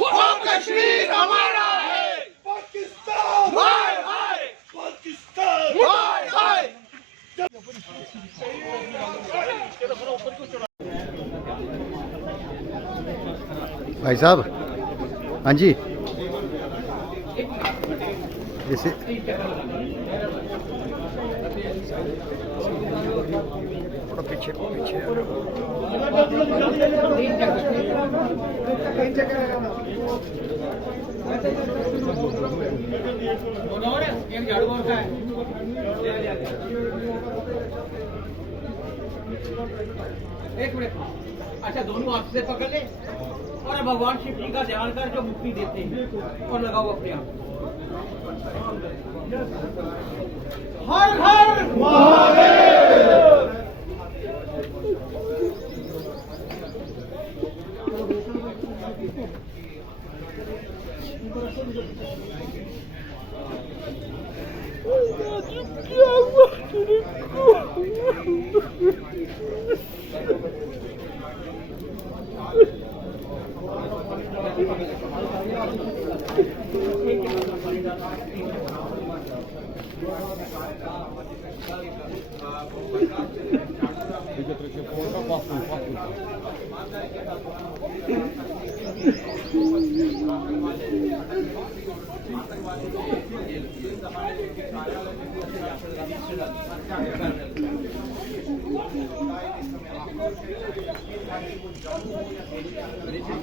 वो कश्मीर हमारा है, पाकिस्तान हाय हाय, पाकिस्तान हाय हाय। भाई साहब, हाँ जी, जैसे थोड़ा पीछे पीछे एक झाड़ू और का है। एक मिनट, अच्छा दोनों हाथ से पकड़ ले और भगवान शिव जी का ध्यान कर जो मुक्ति देते हैं और लगाओ अपने आप। हर हर महादेव।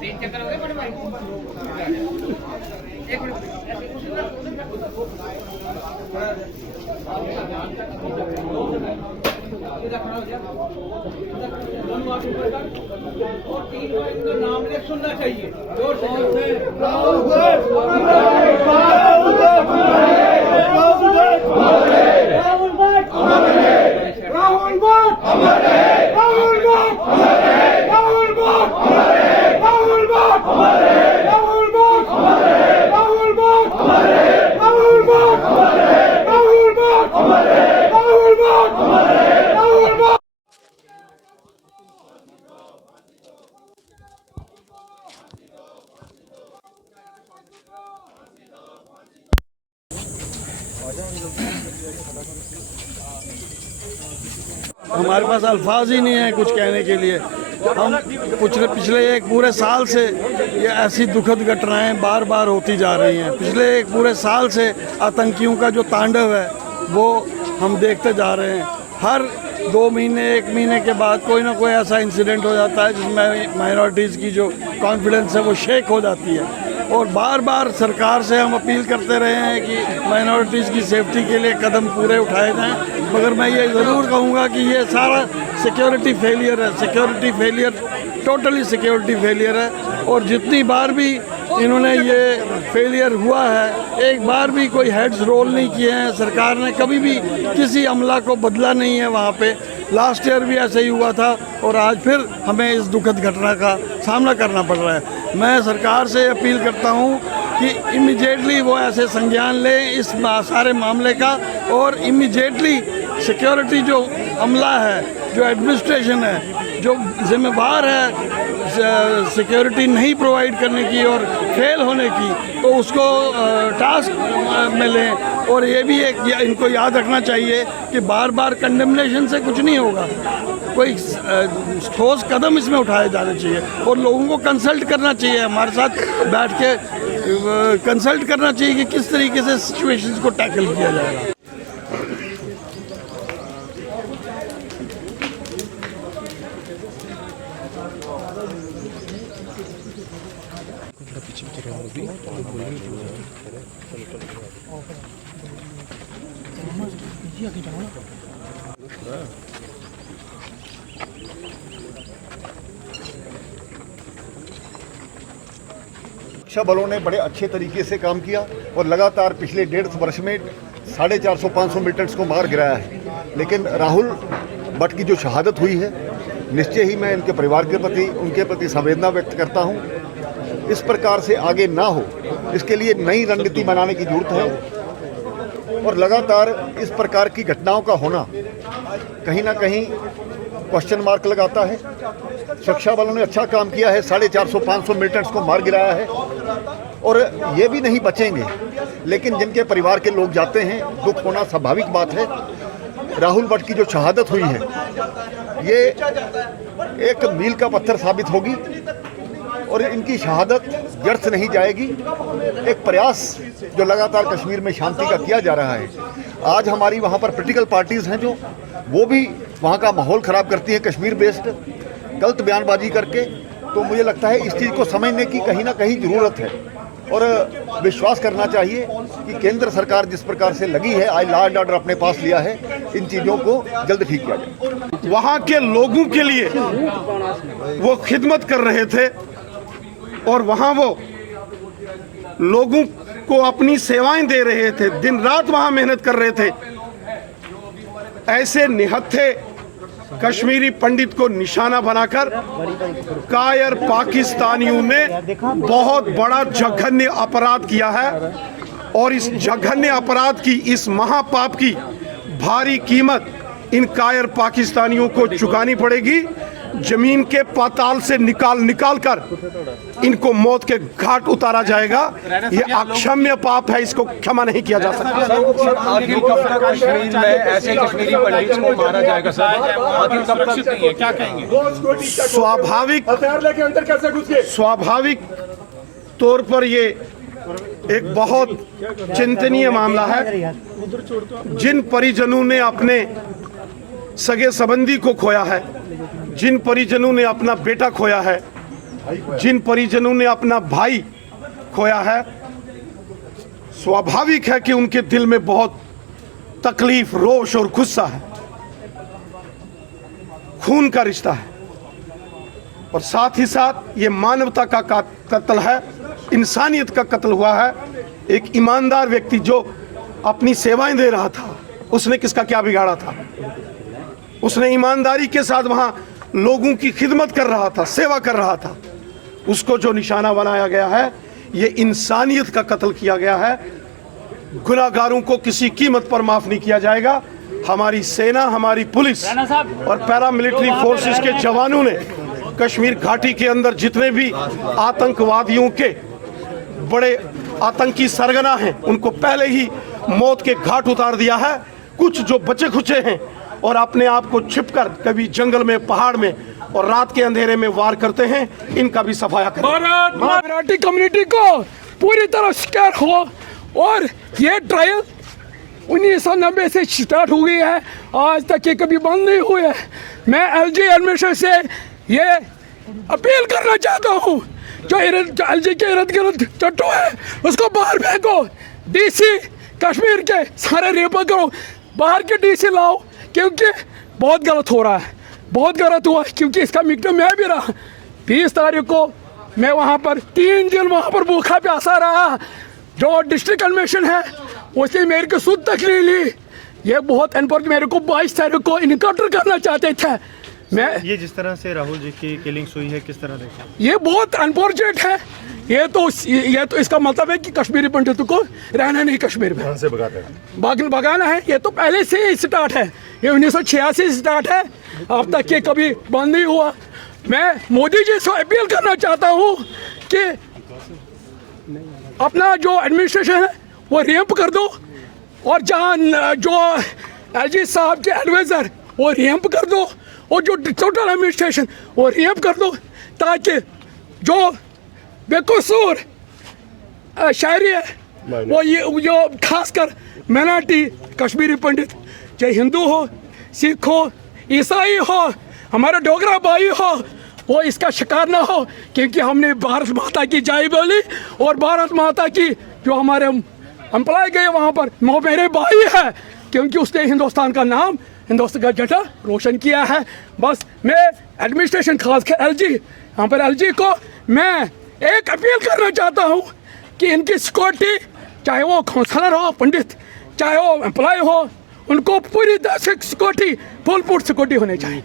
तीन चक्कर हो गए बड़े भाई। एक मिनट और तीन बार इनका नाम ले सुनना चाहिए जोर से। हमारे पास अल्फाज ही नहीं है कुछ कहने के लिए। हम पिछले एक पूरे साल से ये ऐसी दुखद घटनाएं बार बार होती जा रही हैं। पिछले एक पूरे साल से आतंकियों का जो तांडव है वो हम देखते जा रहे हैं। हर 2 महीने 1 महीने के बाद कोई ना कोई ऐसा इंसिडेंट हो जाता है जिसमें माइनॉरिटीज़ की जो कॉन्फिडेंस है वो शेक हो जाती है। और बार बार सरकार से हम अपील करते रहे हैं कि माइनॉरिटीज़ की सेफ्टी के लिए कदम पूरे उठाए जाएं। मगर मैं ये ज़रूर कहूँगा कि ये सारा सिक्योरिटी फेलियर है, security failure, totally security failure है। और जितनी बार भी इन्होंने ये फेलियर हुआ है, एक बार भी कोई हेड्स रोल नहीं किए हैं। सरकार ने कभी भी किसी अमला को बदला नहीं है वहाँ पे। लास्ट ईयर भी ऐसे ही हुआ था और आज फिर हमें इस दुखद घटना का सामना करना पड़ रहा है। मैं सरकार से अपील करता हूँ कि इमीडिएटली वो ऐसे संज्ञान लें इस सारे मामले का और इमीडिएटली सिक्योरिटी जो अमला है, जो एडमिनिस्ट्रेशन है, जो जिम्मेवार है सिक्योरिटी नहीं प्रोवाइड करने की और फेल होने की, तो उसको टास्क में लें। और ये भी एक इनको याद रखना चाहिए कि बार बार कंडेमनेशन से कुछ नहीं होगा, कोई ठोस कदम इसमें उठाए जाने चाहिए और लोगों को कंसल्ट करना चाहिए, हमारे साथ बैठ के कंसल्ट करना चाहिए कि किस तरीके से सिचुएशंस को टैकल किया जाएगा। सुरक्षा बलों ने बड़े अच्छे तरीके से काम किया और लगातार पिछले 1.5 वर्ष में 450-500 मिलिटेंट्स को मार गिराया है। लेकिन राहुल भट्ट की जो शहादत हुई है, निश्चय ही मैं इनके परिवार के प्रति, उनके प्रति संवेदना व्यक्त करता हूँ। इस प्रकार से आगे ना हो, इसके लिए नई रणनीति बनाने की जरूरत है और लगातार इस प्रकार की घटनाओं का होना कहीं ना कहीं क्वेश्चन मार्क लगाता है। सुरक्षा बलों ने अच्छा काम किया है, 450-500 मिलिटेंट्स को मार गिराया है और ये भी नहीं बचेंगे। लेकिन जिनके परिवार के लोग जाते हैं, दुख होना स्वाभाविक बात है। राहुल भट्ट की जो शहादत हुई है, ये एक मील का पत्थर साबित होगी और इनकी शहादत व्यर्थ नहीं जाएगी। एक प्रयास जो लगातार कश्मीर में शांति का किया जा रहा है, आज हमारी वहाँ पर पॉलिटिकल पार्टीज़ हैं जो वो भी वहाँ का माहौल ख़राब करती हैं कश्मीर बेस्ड गलत बयानबाजी करके। तो मुझे लगता है इस चीज़ को समझने की कहीं ना कहीं ज़रूरत है और विश्वास करना चाहिए कि केंद्र सरकार जिस प्रकार से लगी है, आज लॉ एंड ऑर्डर अपने पास लिया है, इन चीज़ों को जल्द ठीक किया जाए। वहाँ के लोगों के लिए वो खिदमत कर रहे थे और वहाँ वो लोगों को अपनी सेवाएं दे रहे थे, दिन रात वहाँ मेहनत कर रहे थे। ऐसे निहत्थे कश्मीरी पंडित को निशाना बनाकर कायर पाकिस्तानियों ने बहुत बड़ा जघन्य अपराध किया है और इस जघन्य अपराध की, इस महापाप की भारी कीमत इन कायर पाकिस्तानियों को चुकानी पड़ेगी। जमीन के पाताल से निकाल कर इनको मौत के घाट उतारा जाएगा। ये अक्षम्य पाप है, इसको क्षमा नहीं किया जा सकता। आखिर कब तक कश्मीर में ऐसे कश्मीरी पंडितों को मारा जाएगा सर? आखिर कब तक, क्या कहेंगे? स्वाभाविक तौर पर ये एक बहुत चिंतनीय मामला है। जिन परिजनों ने अपने सगे संबंधी को खोया है, जिन परिजनों ने अपना बेटा खोया है, जिन परिजनों ने अपना भाई खोया है, स्वाभाविक है कि उनके दिल में बहुत तकलीफ, रोष और गुस्सा है। खून का रिश्ता है और साथ ही साथ ये मानवता का कत्ल है, इंसानियत का कत्ल हुआ है। एक ईमानदार व्यक्ति जो अपनी सेवाएं दे रहा था, उसने किसका क्या बिगाड़ा था? उसने ईमानदारी के साथ वहां लोगों की खिदमत कर रहा था, सेवा कर रहा था। उसको जो निशाना बनाया गया है, ये इंसानियत का कत्ल किया गया है। गुनाहगारों को किसी कीमत पर माफ नहीं किया जाएगा। हमारी सेना, हमारी पुलिस और पैरामिलिट्री फोर्सेस के जवानों ने कश्मीर घाटी के अंदर जितने भी आतंकवादियों के बड़े आतंकी सरगना हैं, उनको पहले ही मौत के घाट उतार दिया है। कुछ जो बचे खुचे हैं और अपने आप को छिपकर कभी जंगल में, पहाड़ में और रात के अंधेरे में वार करते हैं, इनका भी सफाया करें। मराठी कम्युनिटी को पूरी तरह स्कैर हुआ और ये ट्रायल 1990 से स्टार्ट हो गई है, आज तक ये कभी बंद नहीं हुई है। मैं एलजी एडमिनिस्ट्रेशन से ये अपील करना चाहता हूँ, जो एलजी के इर्द गिर्द चट्टू है उसको बाहर फेंको। डीसी कश्मीर के सारे रिपोर्ट करो, बाहर के डीसी लाओ, क्योंकि बहुत गलत हो रहा है, बहुत गलत हुआ है। क्योंकि इसका मिक्टम मैं भी रहा, 20 तारीख को मैं वहाँ पर 3 दिन वहाँ पर भूखा प्यासा रहा। जो डिस्ट्रिक्ट कन्वेंशन है उसने मेरे को सुध तक नहीं ली। ये बहुत अनफॉर्चुनेट, मेरे को 22 तारीख को इनकाउंटर करना चाहते थे। मैं ये जिस तरह से राहुल जी की किलिंग्स हुई है, किस तरह देखें? ये बहुत अनफॉर्चुनेट है। ये तो इसका मतलब है कि कश्मीरी पंडितों को रहना नहीं कश्मीर में, से भगाना है। ये तो पहले से ही स्टार्ट है, ये 1986 से स्टार्ट है, अब तक ये कभी बंद नहीं हुआ। मैं मोदी जी से अपील करना चाहता हूँ कि अपना जो एडमिनिस्ट्रेशन है वो रिएम्प कर दो और जहाँ जो एलजी साहब के एडवाइज़र वो रिएम्प कर दो और जो टोटल एडमिनिस्ट्रेशन वो रिएम्प कर दो, ताकि जो बेकसूर शायरी है वो ये जो खासकर माइनॉरिटी कश्मीरी पंडित, चाहे हिंदू हो, सिख हो, ईसाई हो, हमारा डोगरा भाई हो, वो इसका शिकार ना हो। क्योंकि हमने भारत माता की जय बोली और भारत माता की जो हमारे एम्प्लॉय गए वहाँ पर, वो मेरे भाई है, क्योंकि उसने हिंदुस्तान का नाम, हिंदुस्तान का झंडा रोशन किया है। बस मैं एडमिनिस्ट्रेशन खासकर एलजी, यहाँ पर एलजी को मैं एक अपील करना चाहता हूँ कि इनकी सिक्योरिटी, चाहे वो काउंसलर हो, पंडित, चाहे वो एम्प्लॉय हो, उनको पूरी तरह से सिक्योरिटी, फुल पूट सिक्योरिटी होनी चाहिए।